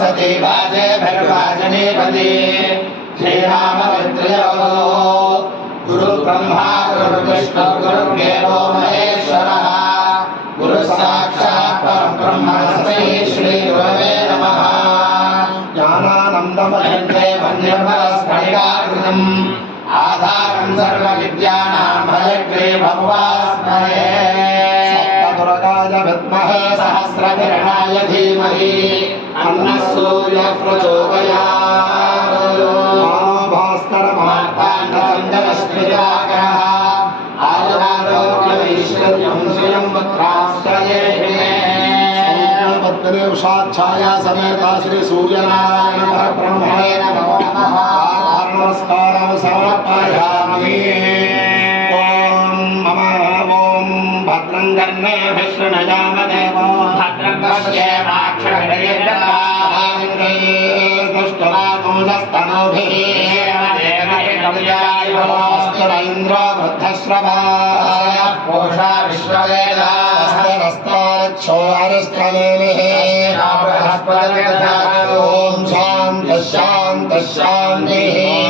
सरस्वती वाजे भर्वाजनेपदी श्रीराममित्रयो गुरु ब्रह्मा गुरु विष्णु गुरु देवो महेश्वरः गुरु साक्षात् परं ब्रह्म तस्मै श्री गुरवे नमः ज्ञानानन्दमयन्ते वन्यमस्फटिकाकृतम् आधारं सर्वविद्यानां भयग्रीवमुपास्महे सप्तदुर्गाय विद्महे सहस्रकिरणाय धीमहि। अन्नः सूर्यः प्रचोदयात्। स्वयं पुत्राश्रये पत्नी समेता श्री सूर्यनारायण परब्रह्मणे नमः। नमस्कारं समर्पयामि भद्रं कर्णे विष्णुनयाम देवो भद्रं पश्येमाक्षरयस्तनोभिः इन्द्र वृद्धश्रवाय पोषा विश्ववेदाः ॐ शान्त शान्त शान्तिः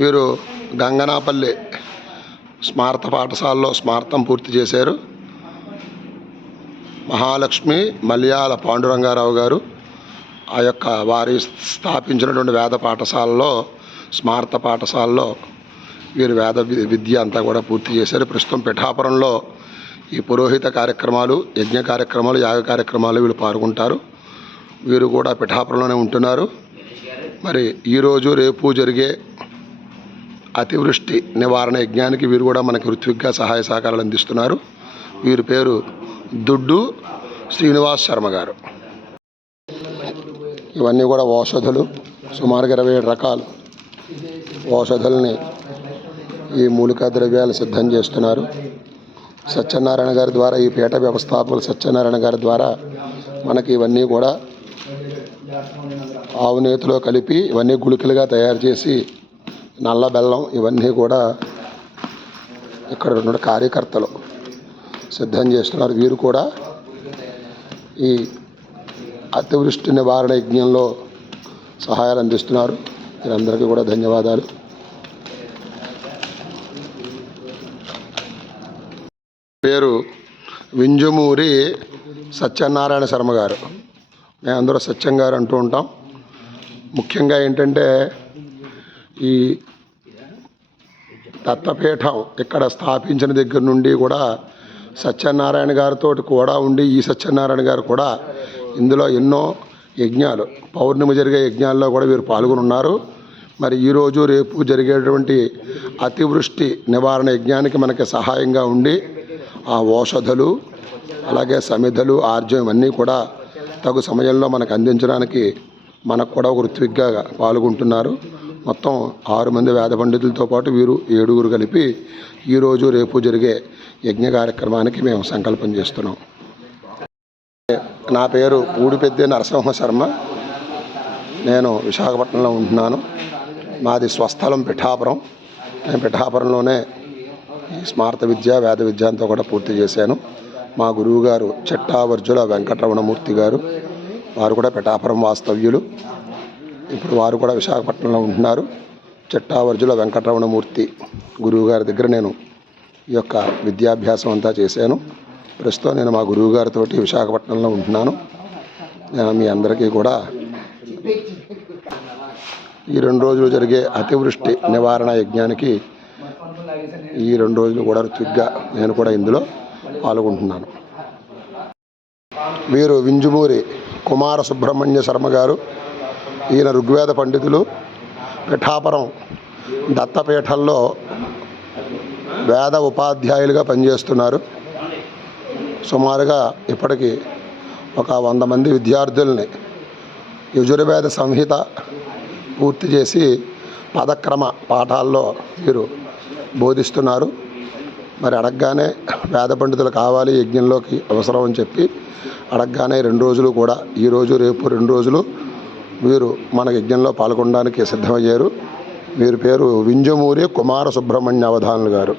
వీరు గంగనాపల్లి స్మారత పాఠశాలలో స్మారతం పూర్తి చేశారు. మహాలక్ష్మి మలయాళ పాండురంగారావు గారు ఆ యొక్క వారి స్థాపించినటువంటి వేద పాఠశాలలో స్మారత పాఠశాలలో వీరు వేద విద్య అంతా కూడా పూర్తి చేశారు. ప్రస్తుతం పిఠాపురంలో ఈ పురోహిత కార్యక్రమాలు యజ్ఞ కార్యక్రమాలు యాగ కార్యక్రమాలు వీళ్ళు పాల్గొంటారు. వీరు కూడా పిఠాపురంలోనే ఉంటున్నారు. మరి ఈరోజు రేపు జరిగే అతివృష్టి నివారణ యజ్ఞానికి వీరు కూడా మనకి ఋత్విగ్గా సహాయ సహకారాలు అందిస్తున్నారు. వీరి పేరు దుడ్డు శ్రీనివాస్ శర్మ గారు. ఇవన్నీ కూడా ఔషధులు సుమారుగా ఇరవై ఏడు రకాలు. ఔషధుల్ని ఈ మూలికా ద్రవ్యాలు సిద్ధం చేస్తున్నారు. సత్యనారాయణ గారి ద్వారా ఈ పీఠ వ్యవస్థాపకులు సత్యనారాయణ గారి ద్వారా మనకి ఇవన్నీ కూడా ఆవునేతిలో కలిపి ఇవన్నీ గుళికలుగా తయారు చేసి నల్ల బెల్లం ఇవన్నీ కూడా ఇక్కడ ఉన్న కార్యకర్తలు సిద్ధం చేస్తున్నారు. వీరు కూడా ఈ అతివృష్టి నివారణ యజ్ఞంలో సహాయాలు అందిస్తున్నారు. వీరందరికీ కూడా ధన్యవాదాలు. పేరు వింజమూరి సత్యనారాయణ శర్మ గారు. మేమందరూ సత్యం గారు అంటూ ఉంటాం. ముఖ్యంగా ఏంటంటే ఈ దత్తపీఠం ఇక్కడ స్థాపించిన దగ్గర నుండి కూడా సత్యనారాయణ గారితో కూడా ఉండి ఈ సత్యనారాయణ గారు కూడా ఇందులో ఎన్నో యజ్ఞాలు పౌర్ణమి జరిగే యజ్ఞాల్లో కూడా వీరు పాల్గొని ఉన్నారు మరి ఈరోజు రేపు జరిగేటువంటి అతివృష్టి నివారణ యజ్ఞానికి మనకి సహాయంగా ఉండి ఆ ఔషధలు అలాగే సమిధలు ఆర్జం ఇవన్నీ కూడా తగు సమయంలో మనకు అందించడానికి మనకు కూడా ఒక ఋత్విగ్గా పాల్గొంటున్నారు. మొత్తం ఆరు మంది వేద పండితులతో పాటు వీరు ఏడుగురు కలిపి ఈరోజు రేపు జరిగే యజ్ఞ కార్యక్రమానికి మేము సంకల్పం చేస్తున్నాం. నా పేరు పూడిపెద్ది నరసింహ శర్మ. నేను విశాఖపట్నంలో ఉంటున్నాను. మాది స్వస్థలం పిఠాపురం. నేను పిఠాపురంలోనే స్మార్త స్మారత విద్య వేద విద్య అంతా కూడా పూర్తి చేశాను. మా గురువుగారు చెట్టావర్జుల వెంకటరమణమూర్తి గారు వారు కూడా పిఠాపురం వాస్తవ్యులు. ఇప్పుడు వారు కూడా విశాఖపట్నంలో ఉంటున్నారు. చిట్టావర్జుల వెంకటరమణమూర్తి గురువు గారి దగ్గర నేను ఈ యొక్క విద్యాభ్యాసం అంతా చేశాను. ప్రస్తుతం నేను మా గురువు గారితో విశాఖపట్నంలో ఉంటున్నాను. నేను మీ అందరికీ కూడా ఈ రెండు రోజులు జరిగే అతివృష్టి నివారణ యజ్ఞానికి ఈ రెండు రోజులు కూడా రుచిగా నేను కూడా ఇందులో పాల్గొంటున్నాను. వీరు వింజుమూరి కుమార సుబ్రహ్మణ్య శర్మ గారు ఈయన ఋగ్వేద పండితులు పిఠాపురం దత్తపీఠంలో వేద ఉపాధ్యాయులుగా పనిచేస్తున్నారు. సుమారుగా ఇప్పటికి ఒక వంద మంది విద్యార్థుల్ని యజుర్వేద సంహిత పూర్తి చేసి పదక్రమ పాఠాల్లో వీరు బోధిస్తున్నారు. మరి అడగగానే వేద పండితులు కావాలి యజ్ఞంలోకి అవసరం అని చెప్పి అడగగానే రెండు రోజులు కూడా ఈరోజు రేపు రెండు రోజులు వీరు మన యజ్ఞంలో పాల్గొనడానికి సిద్ధమయ్యారు. వీరి పేరు వింజమూరి కుమార సుబ్రహ్మణ్య అవధానులు గారు.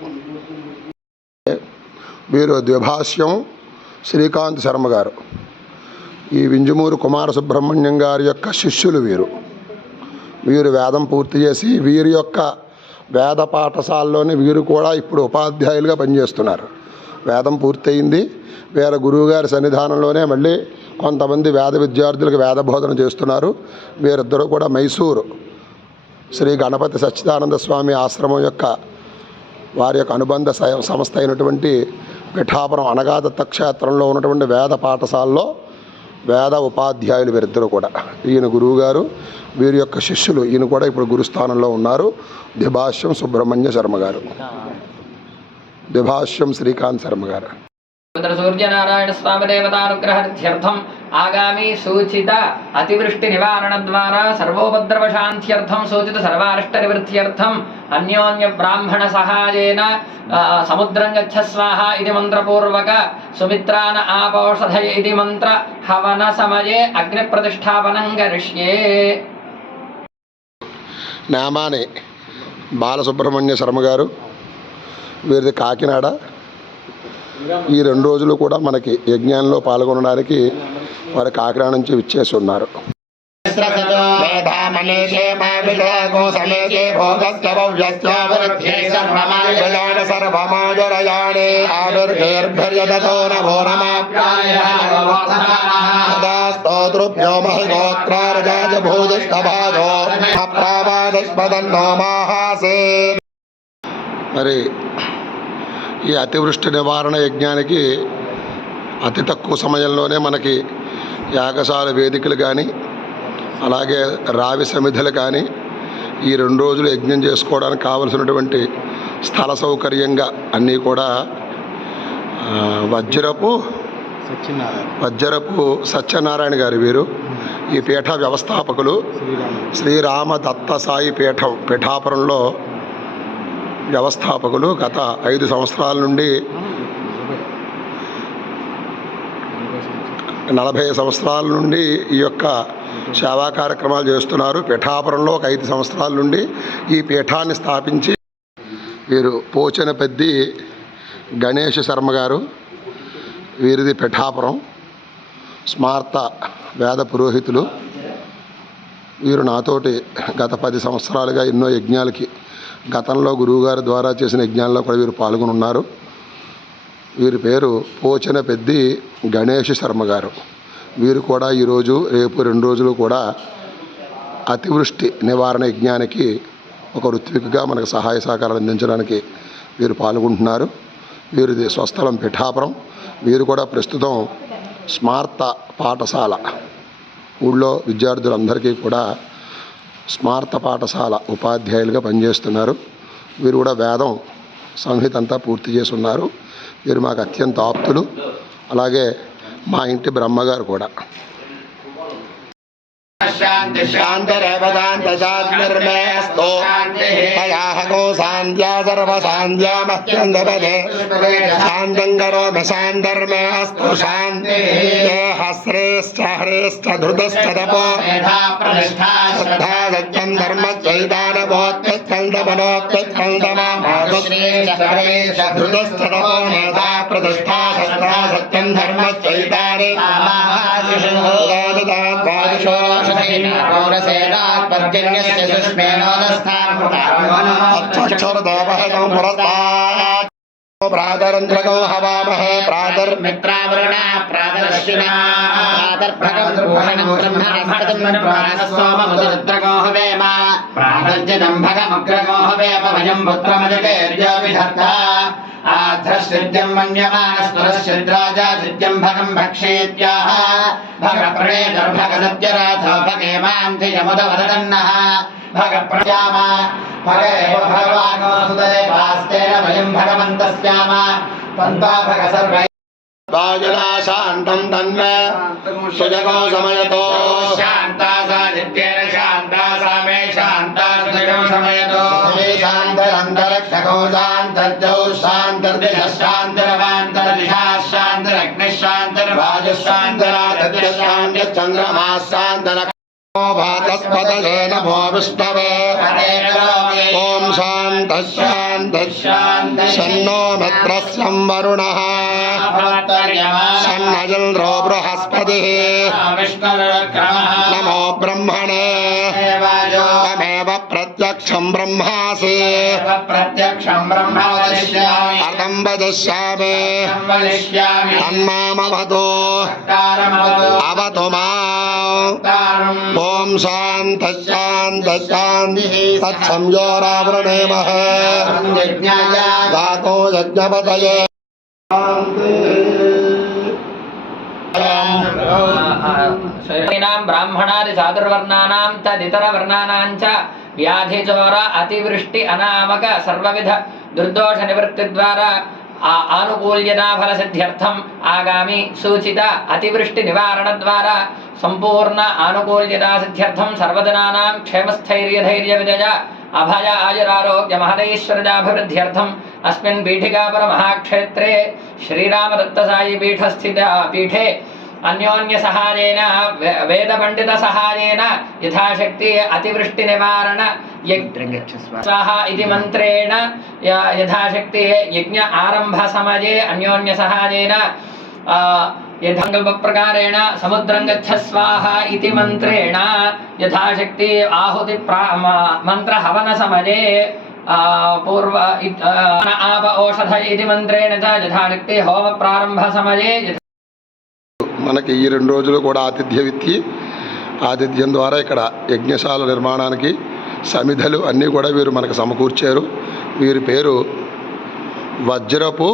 వీరు ద్విభాష్యం శ్రీకాంత్ శర్మ గారు. ఈ వింజమూరి కుమార సుబ్రహ్మణ్యం గారి యొక్క శిష్యులు వీరు. వీరు వేదం పూర్తి చేసి వీరి యొక్క వేద పాఠశాలలోనే వీరు కూడా ఇప్పుడు ఉపాధ్యాయులుగా పనిచేస్తున్నారు. వేదం పూర్తయింది. వీర గురువుగారి సన్నిధానంలోనే మళ్ళీ కొంతమంది వేద విద్యార్థులకు వేద బోధన చేస్తున్నారు. వీరిద్దరూ కూడా మైసూరు శ్రీ గణపతి సచ్చిదానంద స్వామి ఆశ్రమం యొక్క వారి యొక్క అనుబంధ సంస్థ అయినటువంటి పిఠాపురం అనగాదత్త క్షేత్రంలో ఉన్నటువంటి వేద పాఠశాలలో వేద ఉపాధ్యాయులు వీరిద్దరూ కూడా. ఈయన గురువుగారు వీరి యొక్క శిష్యులు ఈయన కూడా ఇప్పుడు గురుస్థానంలో ఉన్నారు. దిభాష్యం సుబ్రహ్మణ్య శర్మ గారు. ద్విభాష్యం శ్రీకాంత్ శర్మ గారు. సూర్యనారాయణ స్వామి దేవతానుగ్రహార్థ్యర్థం ఆగామి సూచిత అతివృష్టి నివారణ ద్వారా సర్వోపద్రవ శాంత్యర్థం సూచిత సర్వారిష్ట నివృత్త్యర్థం అన్యోన్య బ్రాహ్మణ సహాయేన సముద్రం గచ్చ స్వాహ ఇది మంత్రపూర్వక సుమిత్రాన ఆపౌషధయ ఇది మంత్ర హవన సమయే అగ్ని ప్రతిష్టాపనం గరిష్యే. నామాని బాలసుబ్రహ్మణ్య శర్మ గారు. వీరిది కాకినాడ. ఈ రెండు రోజులు కూడా మనకి యజ్ఞంలో పాల్గొనడానికి వారు కాకినాడ నుంచి విచ్చేసి ఉన్నారు మేధామనేషే మావిషయగో సమేషే స్తోతృభ్యో మహిగోత్రారజాజ భూజిష్టభాజో మరి ఈ అతివృష్టి నివారణ యజ్ఞానికి అతి తక్కువ సమయంలోనే మనకి యాగశాల వేదికలు కానీ అలాగే రావి సమిధులు కానీ ఈ రెండు రోజులు యజ్ఞం చేసుకోవడానికి కావలసినటువంటి స్థల సౌకర్యంగా అన్నీ కూడా వజ్రపు వజ్రపు సత్యనారాయణ గారు వీరు ఈ పీఠ వ్యవస్థాపకులు శ్రీరామ. దత్త సాయి పీఠం పీఠాపురంలో వ్యవస్థాపకులు గత ఐదు సంవత్సరాల నుండి నలభై సంవత్సరాల నుండి ఈ యొక్క సేవా కార్యక్రమాలు చేస్తున్నారు. పీఠాపురంలో ఒక ఐదు సంవత్సరాల నుండి ఈ పీఠాన్ని స్థాపించి వీరు పోచన పెద్ది గణేష్ శర్మ గారు వీరిది పిఠాపురం స్మార్త వేద పురోహితులు. వీరు నాతోటి గత పది సంవత్సరాలుగా ఎన్నో యజ్ఞాలకి గతంలో గురువుగారి ద్వారా చేసిన యజ్ఞాల్లో కూడా వీరు పాల్గొని ఉన్నారు వీరి పేరు పోచన పెద్ది గణేష్ శర్మ గారు. వీరు కూడా ఈరోజు రేపు రెండు రోజులు కూడా అతివృష్టి నివారణ యజ్ఞానికి ఒక ఋత్విక్గా మనకు సహాయ సహకారాలు అందించడానికి వీరు పాల్గొంటున్నారు. వీరిది స్వస్థలం పిఠాపురం. వీరు కూడా ప్రస్తుతం స్మార్త పాఠశాల. ఊళ్ళో విద్యార్థులందరికీ కూడా స్మార్త పాఠశాల ఉపాధ్యాయులుగా పనిచేస్తున్నారు వీరు కూడా వేదం సంహిత అంతా పూర్తి చేసి ఉన్నారు వీరు మాకు అత్యంత ఆప్తులు అలాగే మా ఇంటి బ్రహ్మగారు కూడా శాంతి శాంతి తయాహకో శాంత్యా సర్వశాంత్యామత్యందపదే శాంతం శాంతి హస్రేశ్చ హ్రేశ్చ ధృతశ్చ తపో మేధా ప్రతిష్ఠా శ్రద్ధా సత్యం ధర్మ ధృతశ్చ తపో మేధా ప్రతిష్ఠా శ్రద్ధా సత్యం ధర్మ చైతాని అక్షరదేవహితం పురస్తాత్ पौरसेनात्पर्जन्यस्य सुष्मेणोदस्थाक्षुर्देवहतौ पुरस्तात् प्रातरन्त्रगौ हवामहे प्रातर्मित्रावृणा प्रातरश्विना ब्रह्मणस्पतिर्द्रगो हवेम प्रातर्जनम् भगमग्रगो हवेम वयम् पुत्रमजगेर्योभिधत्ता आधश्चित्यम् मन्यमानस्परश्चिद्राजाधित्यम् भगम् भक्षेत्याह। भगप्रणेदर्भगसत्यराथो भगेमान्धियमुदवदन्नः भगप्रयाम। भगेव भगवानोऽसुदेवास्तेन वयम् भगवन्तस्याम। तन्ता भगसर्वै। वायुलाशान्तम् तन्मे। सुजगो समयतो शान्ता सा नित्येन शान्ता सा मे शान्ता सुजगो समयतो शान्तरग्नकोदान्तर्दौ शान्तर्विधशान्तरवान्तर्विषाशान्तरग्निशान्तर्वायुशान्तराधशान्तचन्द्रमा शान्तर नमो विष्णवे ॐ शान्तशान्तशन्नो मित्रस्यं वरुणः सन्नजन्द्रो बृहस्पतिः नमो ब्रह्मणे अमेव प्रत्यक्षं ब्रह्मासि। प्रत्यक्षं ब्रह्मादिष्यामि। अर्थं वदिष्यामि। तन्मामवतु। अवतु मा ॐ शान्तशान्तशान्तिः तत्संयोरावृणेमः धातो यज्ञपतये। हाँ, हाँ, हाँ। ब्राह्मणादि साधुर्वर्णानां तदितरवर्णानां च। व्याधिचोर अतिवृष्टि, अनामक, सर्वविध दुर्दोष निवृत्ति द्वारा आनुकूल्यता फल सिद्ध्यर्थम आगामी सूचित अतिवृष्टि निवारण द्वारा संपूर्ण आनुकूल्यता सिद्ध्यर्थम सर्वजनानां क्षेमस्थैर्य धैर्य विजय अभय, आयुरारोग्य महदैश्वरजाभिवृद्ध्यर्थम अस्मिन् पीठिकापर महाक्षेत्रे श्रीरामदत्तसायी पीठस्थित पीठे అన్యోన్య సహాయేన వేద పండిత సహాయేన యథాశక్తి అతివృష్టి నివారణ స్వాహ ఇది మంత్రేణ యథాశక్తి యజ్ఞ ఆరంభ సమయే అన్యోన్య సహాయేన ఆ, ప్రకారేణ సముద్రం గచ్చ స్వాహ ఇది మంత్రేణ యథాశక్తి ఆహుతి ప్రా- మంత్ర హవన సమయే ఆ, పూర్వ ఇ- ఆ, ఆప ఓషధ ఇది మంత్రేణ చ యథాశక్తి హోమ ప్రారంభ సమయే యథా మనకి ఈ రెండు రోజులు కూడా ఆతిథ్యం ఇచ్చి ఆతిథ్యం ద్వారా ఇక్కడ యజ్ఞశాల నిర్మాణానికి సమిధలు అన్నీ కూడా వీరు మనకు సమకూర్చారు. వీరి పేరు వజ్రపు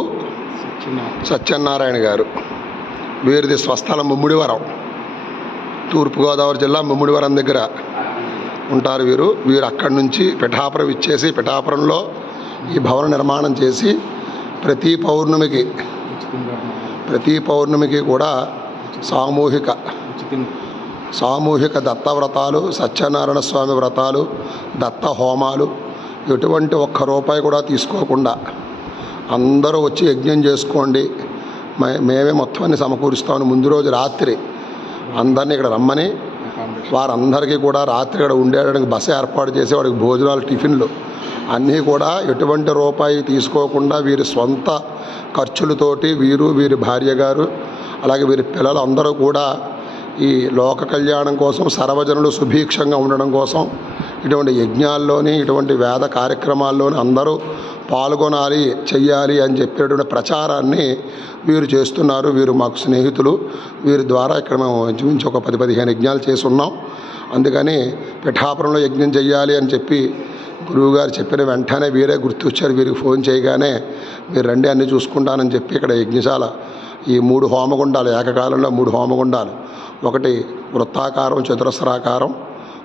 సత్యనారాయణ. గారు. వీరిది స్వస్థలం ముమ్మిడివరం. తూర్పుగోదావరి జిల్లా ముమ్మిడివరం దగ్గర ఉంటారు వీరు. వీరు అక్కడి నుంచి పిఠాపురం ఇచ్చేసి పిఠాపురంలో ఈ భవన నిర్మాణం చేసి ప్రతి పౌర్ణమికి ప్రతి పౌర్ణమికి కూడా సామూహిక సామూహిక దత్త వ్రతాలు సత్యనారాయణ స్వామి వ్రతాలు దత్త హోమాలు ఎటువంటి ఒక్క రూపాయి కూడా తీసుకోకుండా అందరూ వచ్చి యజ్ఞం చేసుకోండి. మే- మేమే మొత్తం అన్ని సమకూరుస్తామని ముందు రోజు రాత్రి అందరినీ ఇక్కడ రమ్మని వారందరికీ కూడా రాత్రి ఇక్కడ ఉండేయడానికి బస ఏర్పాటు చేసి వాడికి భోజనాలు టిఫిన్లు అన్నీ కూడా ఎటువంటి రూపాయి తీసుకోకుండా వీరి స్వంత ఖర్చులతోటి వీరు వీరి భార్య గారు అలాగే వీరి పిల్లలు అందరూ కూడా ఈ లోక కళ్యాణం కోసం సర్వజనులు సుభీక్షంగా ఉండడం కోసం ఇటువంటి యజ్ఞాల్లోని ఇటువంటి వేద కార్యక్రమాల్లోని అందరూ పాల్గొనాలి చెయ్యాలి అని చెప్పేటువంటి ప్రచారాన్ని వీరు చేస్తున్నారు. వీరు మాకు స్నేహితులు. వీరి ద్వారా ఇక్కడ మేము ఇంచుమించు ఒక పది పదిహేను యజ్ఞాలు చేసి ఉన్నాం. అందుకని పిఠాపురంలో యజ్ఞం చెయ్యాలి అని చెప్పి గురువుగారు చెప్పిన వెంటనే వీరే గుర్తొచ్చారు. వీరికి ఫోన్ చేయగానే మీరు రండి అన్నీ చూసుకుంటానని చెప్పి ఇక్కడ యజ్ఞశాల ఈ మూడు హోమగుండాలు ఏకకాలంలో మూడు హోమగుండాలు. ఒకటి వృత్తాకారం చతురస్రాకారం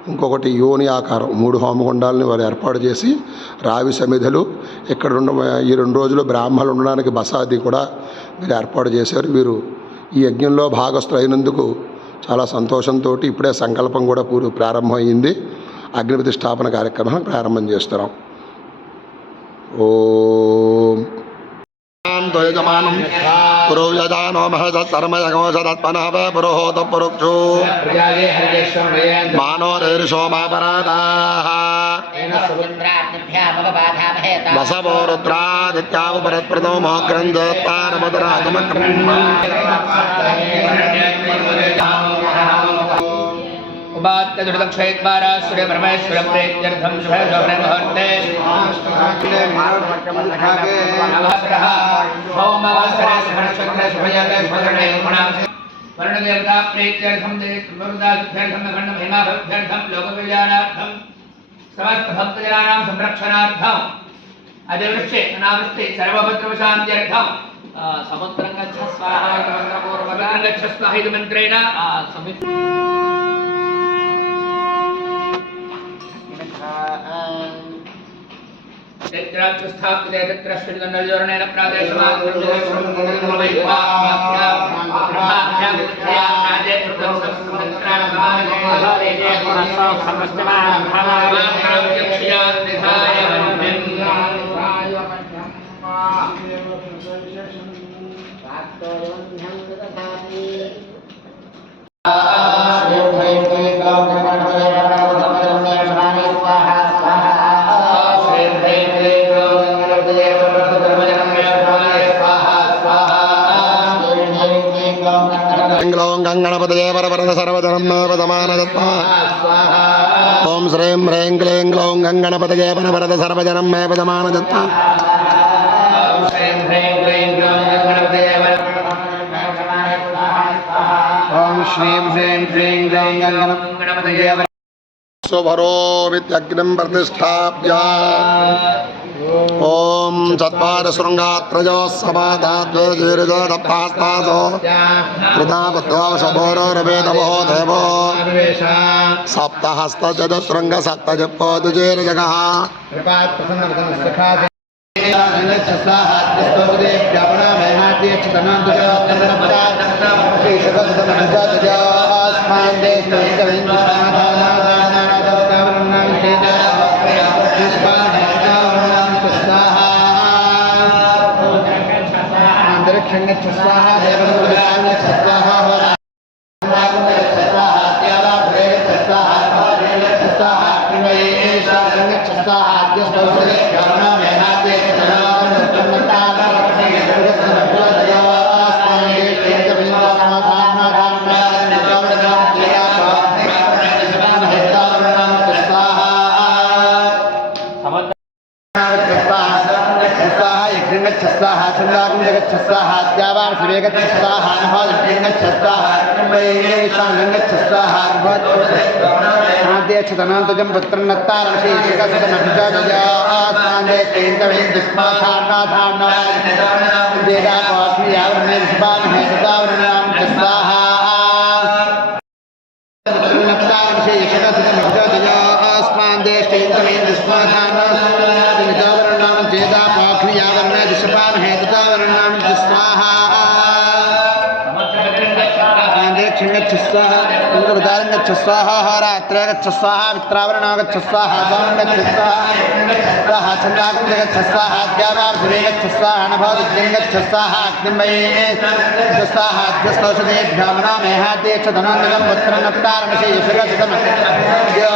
ఇంకొకటి యోని ఆకారం. మూడు హోమగుండాలని వారు ఏర్పాటు చేసి రావి సమిధులు ఇక్కడ ఉన్న ఈ రెండు రోజులు బ్రాహ్మణులు ఉండడానికి బసాది కూడా మీరు ఏర్పాటు చేశారు. వీరు ఈ యజ్ఞంలో భాగస్థులు అయినందుకు చాలా సంతోషంతో ఇప్పుడే సంకల్పం కూడా పూర్వ ప్రారంభమైంది. అగ్ని ప్రతిష్టాపన కార్యక్రమం ప్రారంభం చేస్తున్నాం. ఓం. पुरोजानो महसत्सर्मयगोषदत्मनः पुरोहोत पुरुक्षु मानो मानोरीर्षो मापराधाः वसवो रुद्रादित्यावपरत्प्रदो मोक्रन्दत्तारमदरागमक्रम् कुम्भात्तदृतक्षयद्वारासुरे परमेश्वरं प्रेत्यर्थं शुभशुभ्रमुहूर्ते नवसरः सोमवासरे शुभनक्षत्रे शुभयते शुभगणे गुणां वर्णदेवता प्रेत्यर्थं देवदासिभ्यर्थं अखण्डमहिमाभ्यर्थं लोककल्याणार्थं समस्तभक्तजनानां संरक्षणार्थम् अतिवृष्टि अनावृष्टि सर्वभद्रवशान्त्यर्थम् समग्रं गच्छ स्वाहा इति मन्त्रेण। समित् ఇది మంత్రేణ ఆ సమితి చైత్రాత్ర స్థాపితే ഓം ശ്രീം ഹ്രേം ക്ലേം ക്ലൗം സർവജനം മേ പദമാനദത്ത ഓം ശ്രീം ॐ चत्वारशृङ्गात्रजो समाधाद्वेजीर्जरपास्तादो कृतापत्वावशभोरोरवेदवो देवो सप्तहस्तचतुशृङ्गसप्तजपो द्विजीर्जगः स्तोत्रेभ्यपणामेहाद्यक्षतमान्तुजो ഛതനാന്തജം പുത്രനത്താർഷേഷകൃതമഭിജാതയാസ്മാധാരണാധാരണാം സ്വാഹ പുത്രനത്താർഷേഷകൃതമഭിജാതയാസ്മാൻ ദേഷ്ടൈന്ദ്രമേന്ദ്രസ്മാധാരണ गच्छ स्वाहा हरात्र गच्छ स्वाहा मित्रावरण गच्छ स्वाहा सौन गच्छ स्वाहा छंदाकुंज गच्छ स्वाहा द्यावासुरे गच्छ स्वाहा नभोदित्यं गच्छ स्वाहा अग्निमये गच्छ स्वाहा अध्यस्तौषधेभ्यो मनामेहाते च यो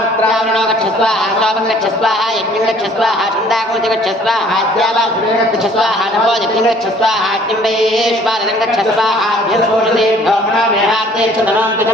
తుదావరణాం చస్వాహ స్వాహ గోవింద స్వాహ యజ్ఞంగ స్వాహ చంద్రాగం జగత్ స్వాహ అద్యావాం సురేగ స్వాహ స్వాహ అగ్నిమయేషానంగ స్వాహ అద్యస్తోషదే గవరామేహాద్యేక్షధనాందే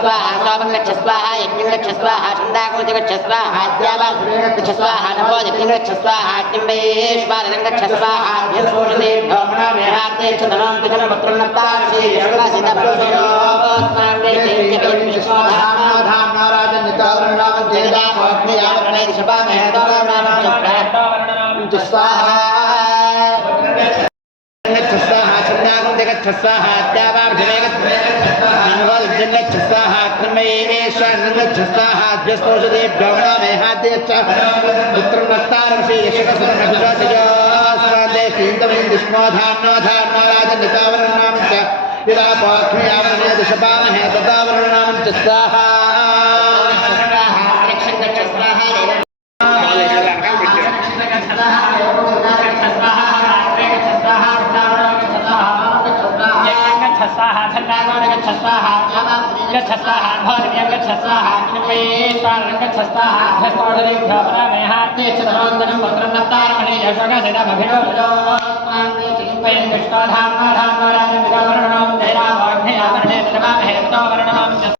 స్వాహ సోమగచ్చ స్వాహ యజ్ఞగచ్చ స్వాహ చందాకృతిగచ్చ స్వాహ అద్యావాసుగచ్చ స్వాహ నమో యజ్ఞగచ్చ స్వాహ అగ్నింబేష్వారగచ్చ స్వాహ యస్మోషదే భోమనామేహార్తే చదనం పితన పుత్రన్నప్తాశి యజ్ఞసిద్ధప్రోస్మాండే స్వాహ. ष्टाहात्यावाभ्यमेगच्छस्ताहात्मयेषाङ्गच्छस्ताहाद्यस्तोषदे भ्रवणामेहाद्य च पुत्रं नक्तारंसि यशकसुरभिषाचयोस्मादेशिन्दमिन्दुष्मोधान्नाधान्नाराजनितावरणां च यदा पाक्ष्मयावरणे दशपामहे तदावरणां च स्वाहा। ష్టాధామాధామరాజ విరామరణం జయరామాగ్నే ఆవరణే తిరుమాహేత్తవరణం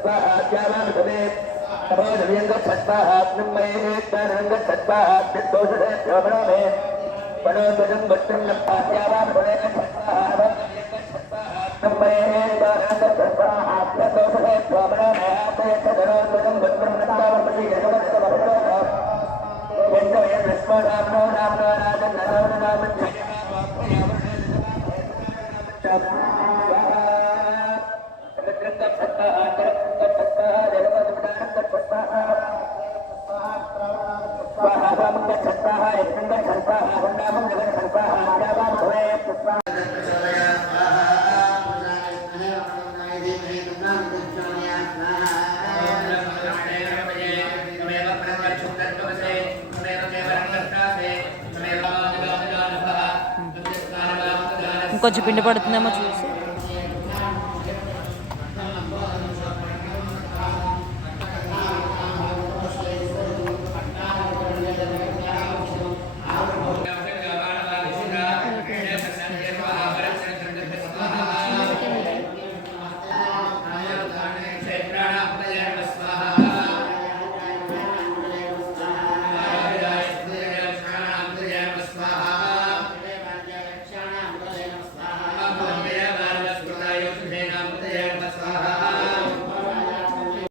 गच्छत्वाहात्यावानुपवेत् तपोजव्यं गच्छत्वाहात्नं मयेत्तानं गच्छत्वाहात्योषधे प्रभणामे पणोद्वजं वक्त्रं गच्छात्यावानुपवेत् गच्छत्वाहात्नं मयेत्तानं गच्छत्वाहात्योषधे प्रभणामे आपेत धनोद्वजं वक्त्रं गच्छावपति यशवत्सवभक्तः यन्दवयं लक्ष्मो रामो रामो राजन् नरो नामन् जय ఇంకొంచెం పిండి పడుతుందేమో చూసి.